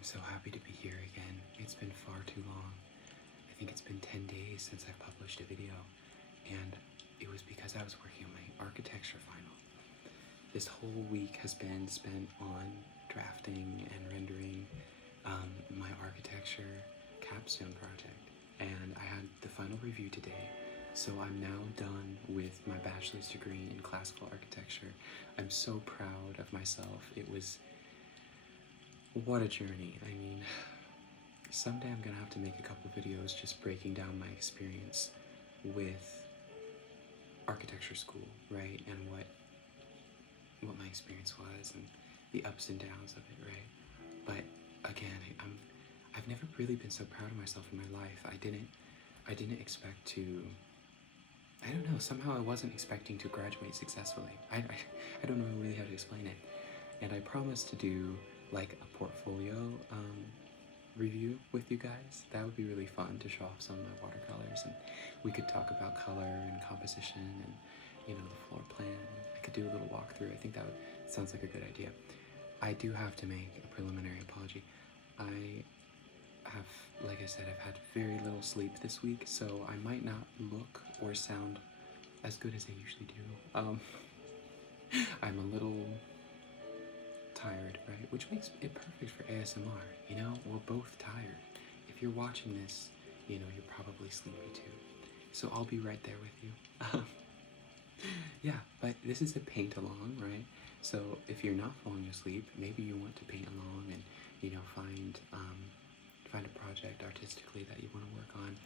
I'm so happy to be here again. It's been far too long. I think it's been 10 days since I published a video, and it was because I was working on my architecture final. This whole week has been spent on drafting and rendering my architecture capstone project, and I had the final review today. So I'm now done with my bachelor's degree in classical architecture. I'm so proud of myself. It was, what a journey. I mean, someday I'm gonna have to make a couple videos just breaking down my experience with architecture school, right? And what my experience was and the ups and downs of it, right? But again, I've never really been so proud of myself in my life. I didn't expect to, I don't know, somehow I wasn't expecting to graduate successfully. I don't know really how to explain it. And I promised to do like a portfolio review with you guys. That would be really fun to show off some of my watercolors, and we could talk about color and composition and, you know, the floor plan. I could do a little walkthrough. I think that sounds like a good idea. I do have to make a preliminary apology. I have, like I said, I've had very little sleep this week, so I might not look or sound as good as I usually do. I'm a little tired, right? Which makes it perfect for ASMR, you know? We're both tired. If you're watching this, you know, you're probably sleepy too. So I'll be right there with you. Yeah, but this is a paint along, right? So if you're not falling asleep, maybe you want to paint along and, you know, find a project artistically that you want to work on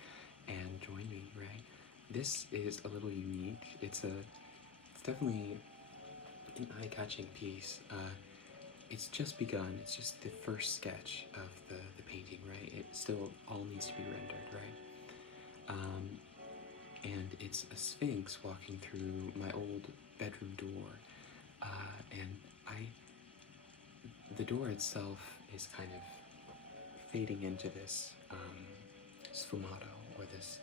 and join me, right? This is a little unique. It's definitely an eye-catching piece. It's just begun. It's just the first sketch of the painting, right? It still all needs to be rendered, right? And it's a sphinx walking through my old bedroom door, and the door itself is kind of fading into this sfumato, or this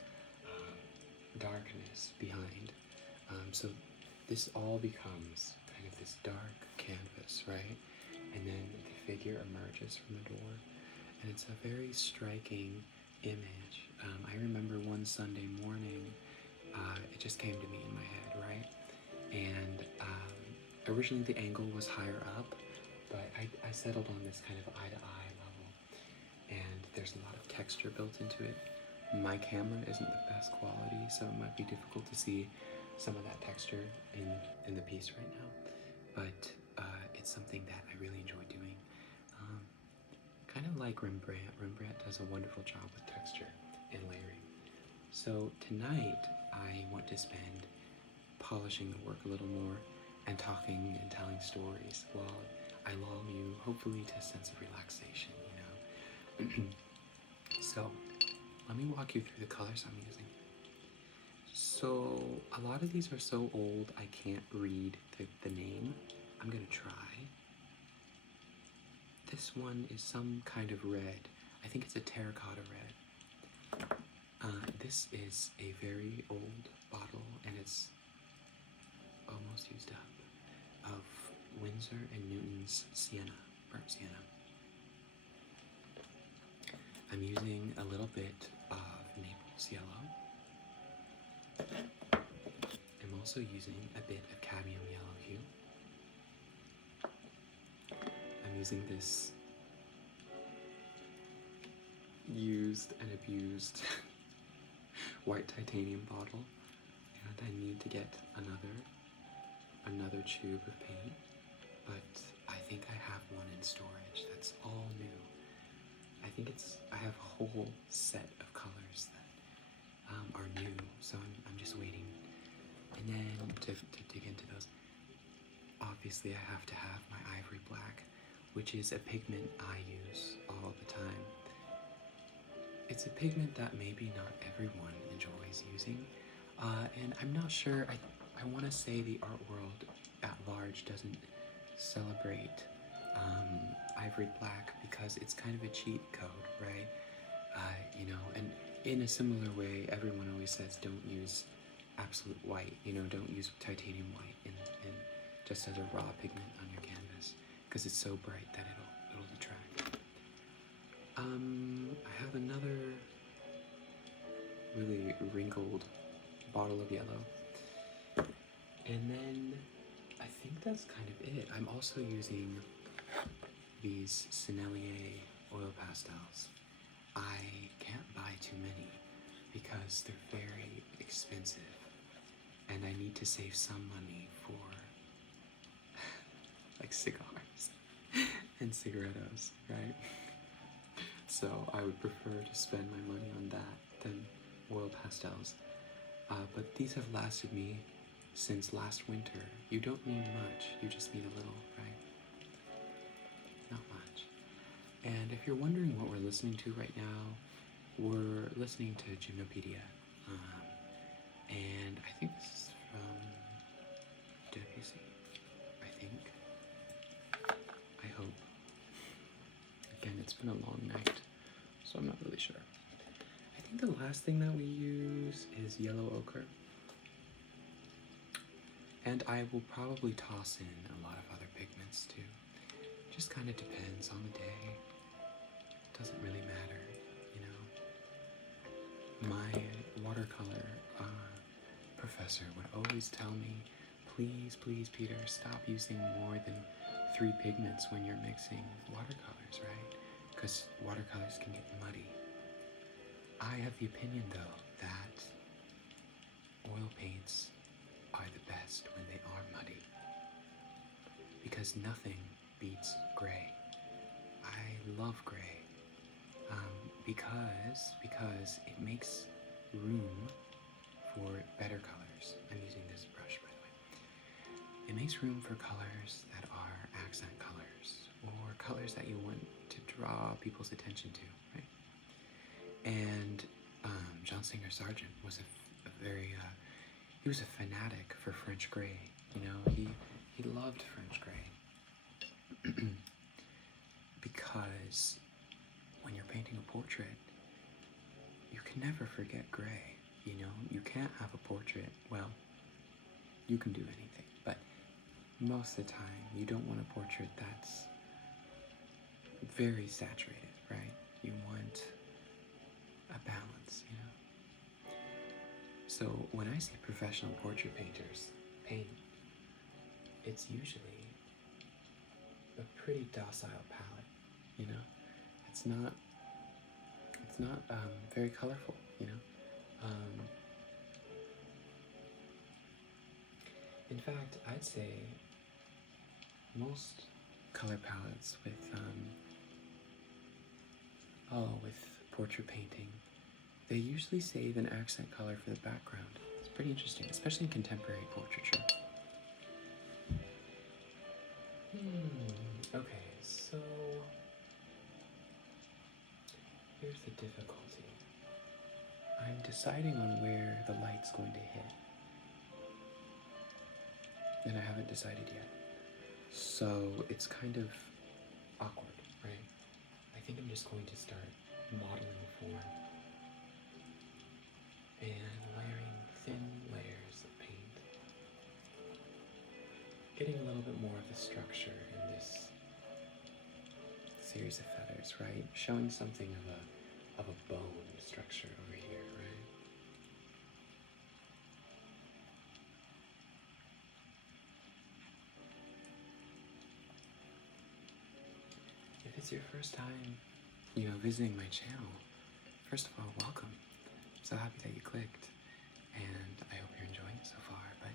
darkness behind. So this all becomes kind of this dark canvas, right? And then the figure emerges from the door, and it's a very striking image. I remember one Sunday morning, it just came to me in my head, right? And originally the angle was higher up, but I settled on this kind of eye-to-eye level, and there's a lot of texture built into it. My camera isn't the best quality, so it might be difficult to see some of that texture in the piece right now, but it's something that I really enjoy doing. Kind of like Rembrandt. Rembrandt does a wonderful job with texture and layering. So tonight I want to spend polishing the work a little more and talking and telling stories while I lull you, hopefully, to a sense of relaxation, you know. So let me walk you through the colors I'm using. So a lot of these are so old I can't read the name. I'm gonna try. This one is some kind of red. I think it's a terracotta red. This is a very old bottle, and it's almost used up, of Winsor & Newton's sienna, burnt sienna. I'm using a little bit of Naples yellow. I'm also using a bit of cadmium yellow hue. I'm using this used and abused white titanium bottle, and I need to get another tube of paint, but I think I have one in storage that's all new. I think I have a whole set of colors that are new, so I'm just waiting. And then to dig into those, obviously I have to have my ivory black, which is a pigment I use all the time. It's a pigment that maybe not everyone enjoys using, and I'm not sure, I want to say the art world at large doesn't celebrate ivory black because it's kind of a cheat code, right? You know, and in a similar way, everyone always says don't use absolute white, you know, don't use titanium white in just as a raw pigment on your canvas, because it's so bright that it'll detract. I have another really wrinkled bottle of yellow. And then I think that's kind of it. I'm also using these Sennelier oil pastels. I can't buy too many because they're very expensive and I need to save some money for like cigars and cigarettos, right? So I would prefer to spend my money on that than oil pastels. But these have lasted me since last winter. You don't need much, you just need a little, right? Not much. And if you're wondering what we're listening to right now, we're listening to Gymnopedia. And I think this is from Debussy, I think. I hope. Again, it's been a long night, so I'm not really sure. I think the last thing that we use is yellow ochre. And I will probably toss in a lot of other pigments too. Just kind of depends on the day. Doesn't really matter, you know. My watercolor professor would always tell me, please, please, Peter, stop using more than 3 pigments when you're mixing watercolors, right? Because watercolors can get muddy. I have the opinion, though, that oil paints are the best when they are muddy. Because nothing beats gray. I love gray. Because it makes room for better colors. I'm using this brush, by the way. It makes room for colors that are accent colors, or colors that you want to draw people's attention to, right? And John Singer Sargent was he was a fanatic for French gray. You know, he loved French gray because when you're painting a portrait, you can never forget gray. You know, you can't have a portrait. Well, you can do anything, but most of the time, you don't want a portrait that's very saturated, right? You want a balance, you know? So when I see professional portrait painters paint, it's usually a pretty docile palette, you know? It's not very colorful, you know? In fact, I'd say most color palettes with portrait painting, they usually save an accent color for the background. It's pretty interesting, especially in contemporary portraiture. Okay, so here's the difficulty. I'm deciding on where the light's going to hit. And I haven't decided yet. So it's kind of awkward, right? I think I'm just going to start modeling form and layering thin layers of paint. Getting a little bit more of the structure in this series of feathers, right? Showing something of a bone structure over here, right? If it's your first time, you know, visiting my channel, first of all, welcome. I'm so happy that you clicked, and I hope you're enjoying it so far. But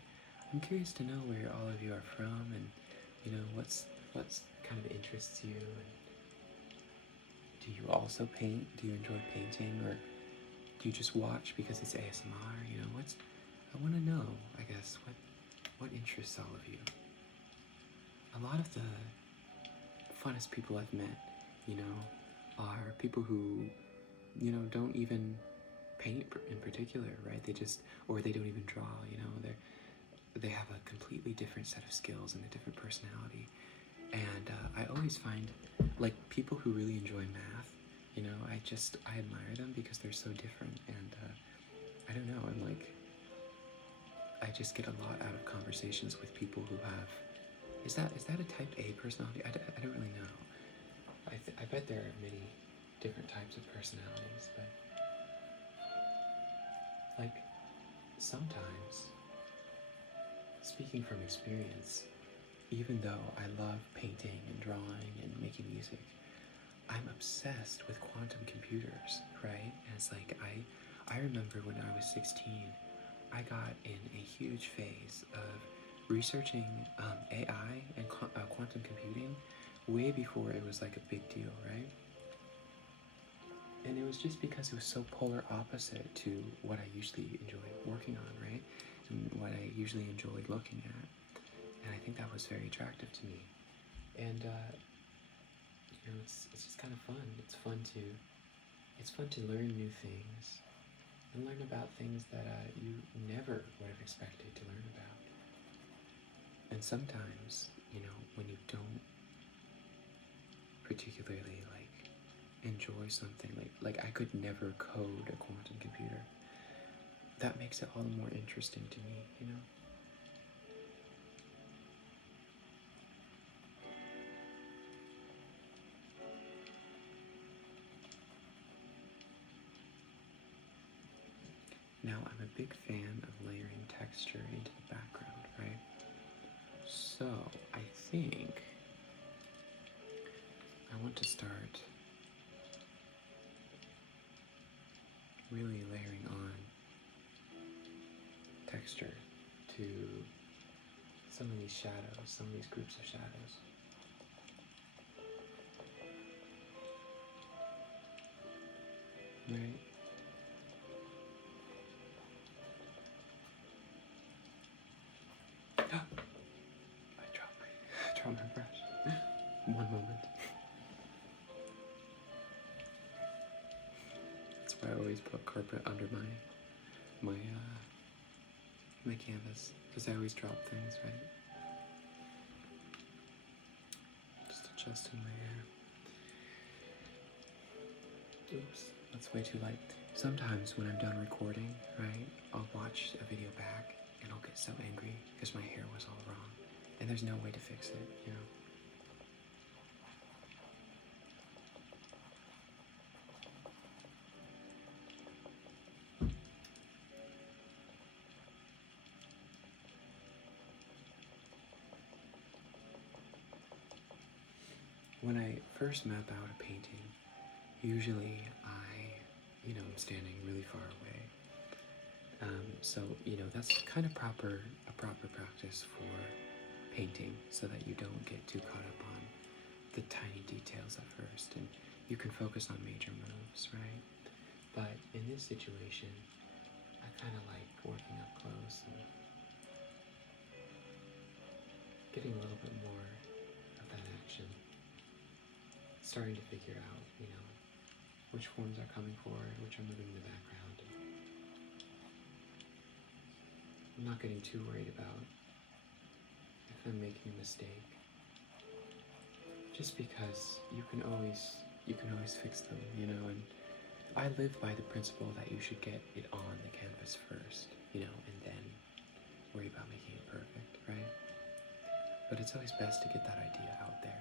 I'm curious to know where all of you are from, and you know what's kind of interests you. And do you also paint? Do you enjoy painting, or do you just watch because it's ASMR? You know, I want to know, I guess, what interests all of you. A lot of the funnest people I've met, you know, are people who, you know, don't even paint in particular, right? They don't even draw, you know. They have a completely different set of skills and a different personality. And I always find, like, people who really enjoy math, you know, I admire them because they're so different. And I don't know, I just get a lot out of conversations with people who have, is that a type A personality? I don't really know. I bet there are many different types of personalities, but like sometimes, speaking from experience, even though I love painting and drawing and making music, I'm obsessed with quantum computers, right? And it's like I remember when I was 16, I got in a huge phase of researching AI and quantum computing way before it was like a big deal, right? And it was just because it was so polar opposite to what I usually enjoy working on, right? And what I usually enjoyed looking at. And I think that was very attractive to me. And you know, it's just kind of fun. It's fun to learn new things and learn about things that you never would have expected to learn about. And sometimes, you know, when you don't particularly like enjoy something, like I could never code a quantum computer, that makes it all the more interesting to me, you know? Now, I'm a big fan of layering texture into the background, right? So, I think I want to start really layering on texture to some of these shadows, some of these groups of shadows. Right? I dropped my brush. One moment. That's why I always put carpet under my canvas, because I always drop things, right? Just adjusting my hair. Oops, that's way too light. Sometimes when I'm done recording, right, I'll watch a video back and I'll get so angry because my hair was all wrong. And there's no way to fix it, you know? When I first map out a painting, usually I'm standing really far away. So, that's kind of a proper practice for painting so that you don't get too caught up on the tiny details at first and you can focus on major moves, right? But in this situation, I kind of like working up close and getting a little bit more of that action. Starting to figure out, which forms are coming forward, which are moving in the background. I'm not getting too worried about if I'm making a mistake, just because you can always fix them, and I live by the principle that you should get it on the canvas first, and then worry about making it perfect, right? But it's always best to get that idea out there.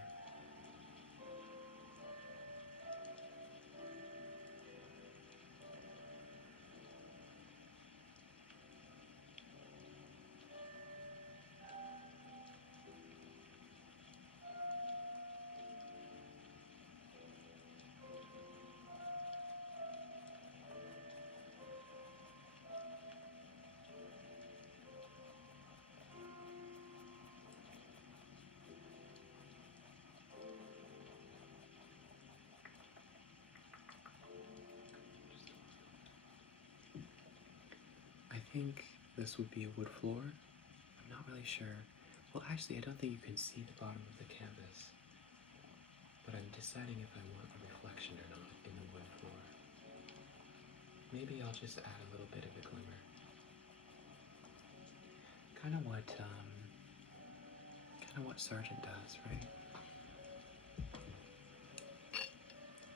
I think this would be a wood floor. I'm not really sure. Well, actually, I don't think you can see the bottom of the canvas. But I'm deciding if I want a reflection or not in the wood floor. Maybe I'll just add a little bit of a glimmer. Kind of what Sargent does, right?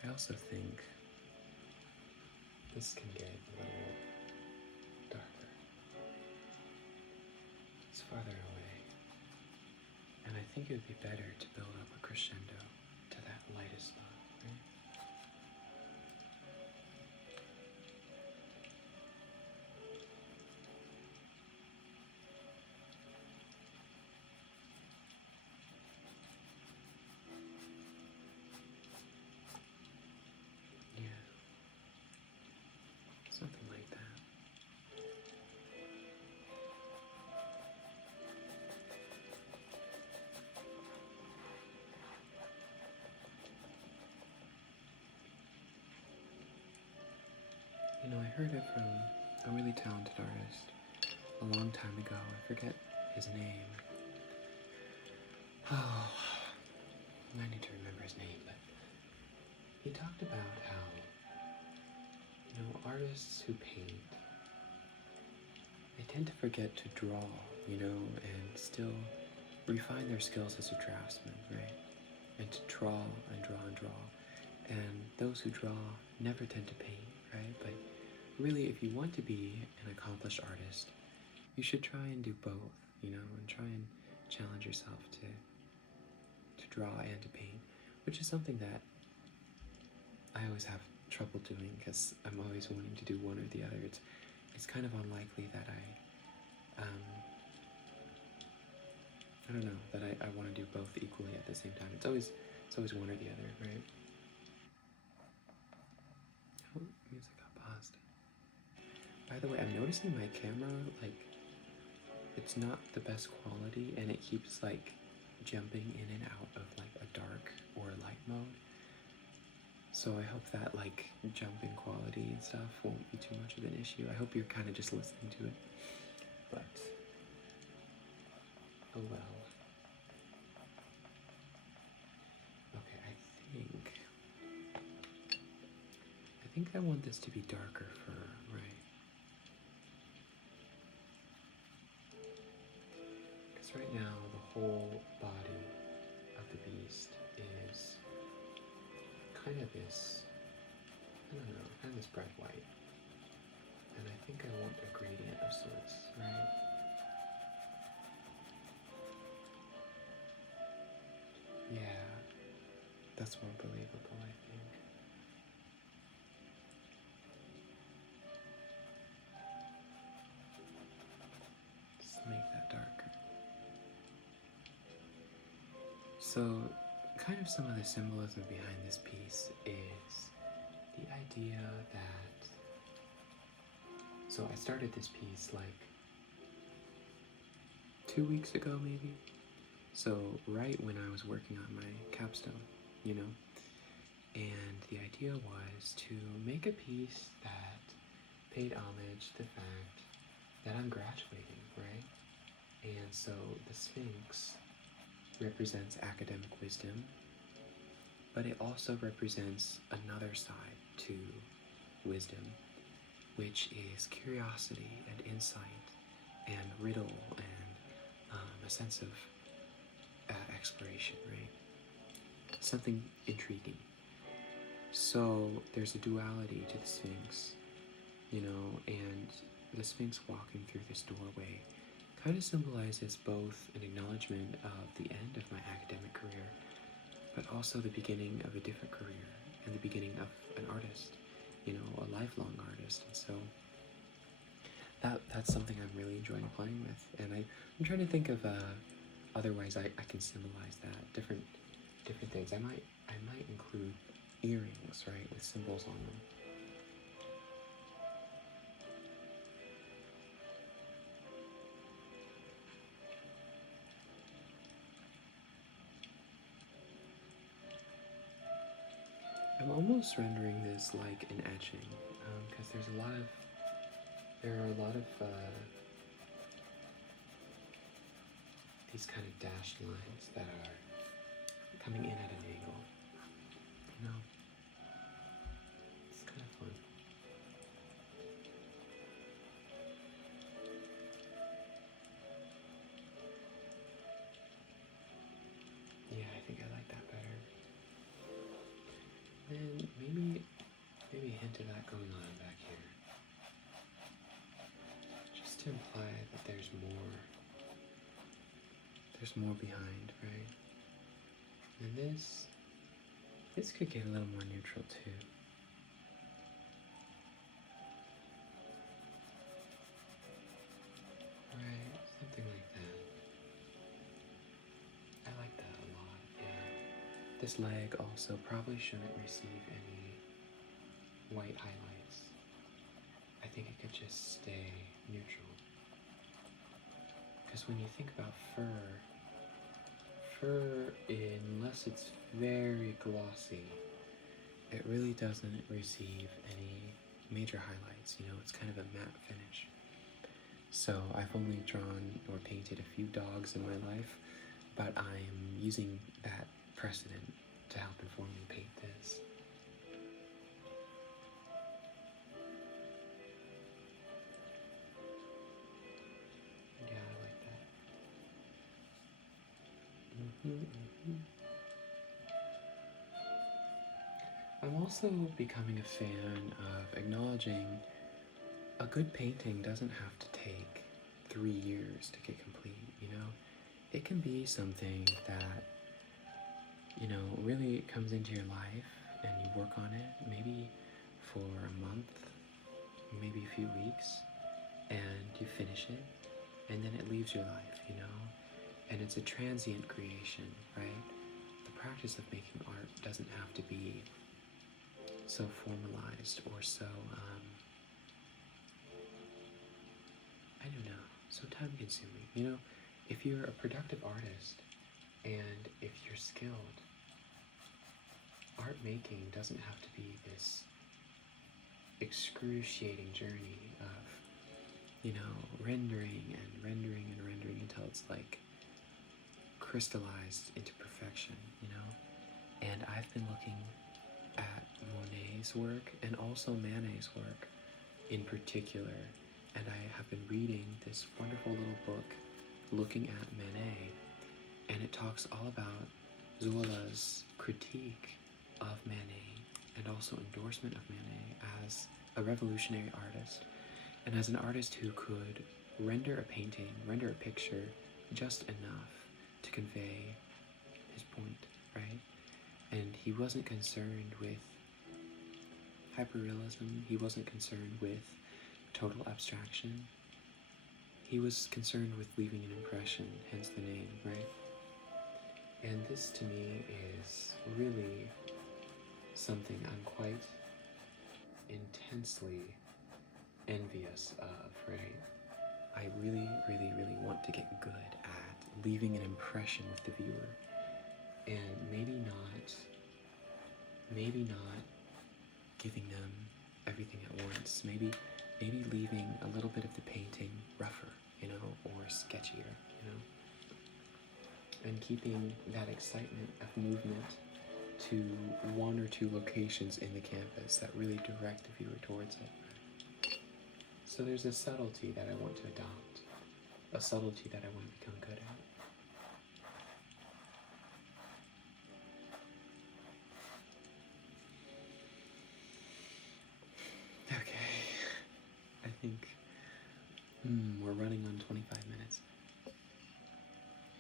I also think this can get a little darker. It's farther away. And I think it would be better to build up a crescendo to that lightest spot, right? heard it from a really talented artist a long time ago. I forget his name. Oh, I need to remember his name, but he talked about how, artists who paint, they tend to forget to draw, and still refine their skills as a draftsman, right? And to draw and draw and draw. And those who draw never tend to paint, right? But really, if you want to be an accomplished artist, you should try and do both, and try and challenge yourself to draw and to paint, which is something that I always have trouble doing because I'm always wanting to do one or the other. It's kind of unlikely that I don't know, that I want to do both equally at the same time. It's always one or the other, right? Oh, music got paused. By the way, I'm noticing my camera, it's not the best quality, and it keeps, jumping in and out of, a dark or light mode. So I hope that, jumping quality and stuff won't be too much of an issue. I hope you're kind of just listening to it. But, oh well. Okay, I think I want this to be darker fur, right? Because right now the whole body of the beast is kind of this, kind of this bright white. And I think I want a gradient of sorts, right? Yeah, that's more believable, I think. Just make that darker. So, kind of some of the symbolism behind this piece is the idea that, so I started this piece 2 weeks ago maybe, so right when I was working on my capstone, and the idea was to make a piece that paid homage to the fact that I'm graduating, right? And so the Sphinx represents academic wisdom, but it also represents another side to wisdom, which is curiosity and insight and riddle and a sense of exploration, right? Something intriguing. So there's a duality to the Sphinx, and the Sphinx walking through this doorway kind of symbolizes both an acknowledgement of the end of my academic career, but also the beginning of a different career and the beginning of an artist, a lifelong artist. And so that's something I'm really enjoying playing with. And I'm trying to think of other ways I can symbolize that, different things. I might include earrings, right, with symbols on them. I'm almost rendering this like an etching, because there are a lot of these kind of dashed lines that are coming in at an angle. It's kind of fun. Yeah, I think I like that better. And maybe a hint of that going on back here. Just to imply that there's more behind, right? And this could get a little more neutral too. Right, something like that. I like that a lot, yeah. This leg also probably shouldn't receive any white highlights. I think it could just stay neutral. Because when you think about fur, unless it's very glossy, it really doesn't receive any major highlights, you know, it's kind of a matte finish. So I've only drawn or painted a few dogs in my life, but I'm using that precedent to help inform me paint this. Yeah, I like that. I'm also becoming a fan of acknowledging a good painting doesn't have to take 3 years to get complete, you know? It can be something that, you know, really comes into your life and you work on it maybe for a month, maybe a few weeks, and you finish it, and then it leaves your life, you know? And it's a transient creation, right? The practice of making art doesn't have to be so formalized or so, I don't know, so time consuming. You know, if you're a productive artist and if you're skilled, art making doesn't have to be this excruciating journey of, you know, rendering and rendering and rendering until it's like crystallized into perfection, you know? And I've been looking at Monet's work and also Manet's work in particular, and I have been reading this wonderful little book looking at Manet, and it talks all about Zola's critique of Manet and also endorsement of Manet as a revolutionary artist and as an artist who could render a painting, render a picture just enough to convey his point, right? And he wasn't concerned with hyperrealism, he wasn't concerned with total abstraction. He was concerned with leaving an impression, hence the name, right? And this to me is really something I'm quite intensely envious of, right? I really, really, really want to get good at leaving an impression with the viewer, and maybe not giving them everything at once. Maybe leaving a little bit of the painting rougher, you know, or sketchier, you know, and keeping that excitement of movement to 1 or 2 locations in the canvas that really direct the viewer towards it. So there's a subtlety that I want to adopt, a subtlety that I want to become good at. Okay, I think we're running on 25 minutes.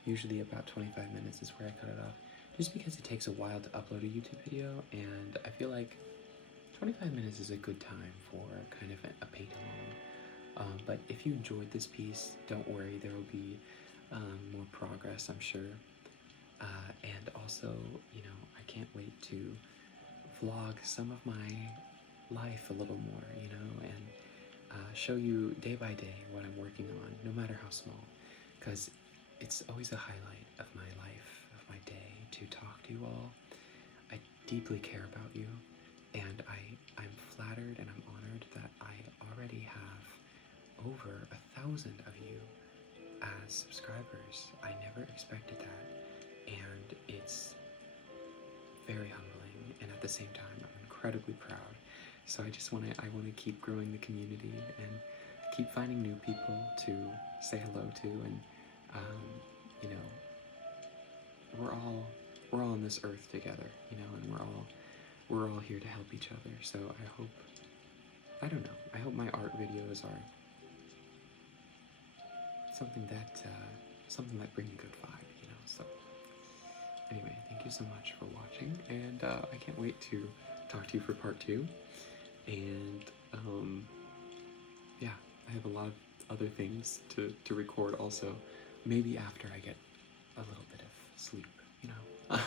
Usually about 25 minutes is where I cut it off, just because it takes a while to upload a YouTube video, and I feel like 25 minutes is a good time for kind of a paint along. But if you enjoyed this piece, don't worry, there will be more progress, I'm sure. And also, you know, I can't wait to vlog some of my life a little more, you know, and show you day by day what I'm working on, no matter how small, because it's always a highlight of my life, of my day, to talk to you all. I deeply care about you, and I'm flattered and I'm honored that I already have over 1,000 of you as subscribers. I never expected that, and it's very humbling, and at the same time I'm incredibly proud. So I want to keep growing the community and keep finding new people to say hello to, and you know, we're all on this earth together, you know, and we're all here to help each other. So I hope my art videos are something that bring a good vibe, you know. So anyway, thank you so much for watching, and I can't wait to talk to you for part 2. And yeah, I have a lot of other things to record also, maybe after I get a little bit of sleep, you know.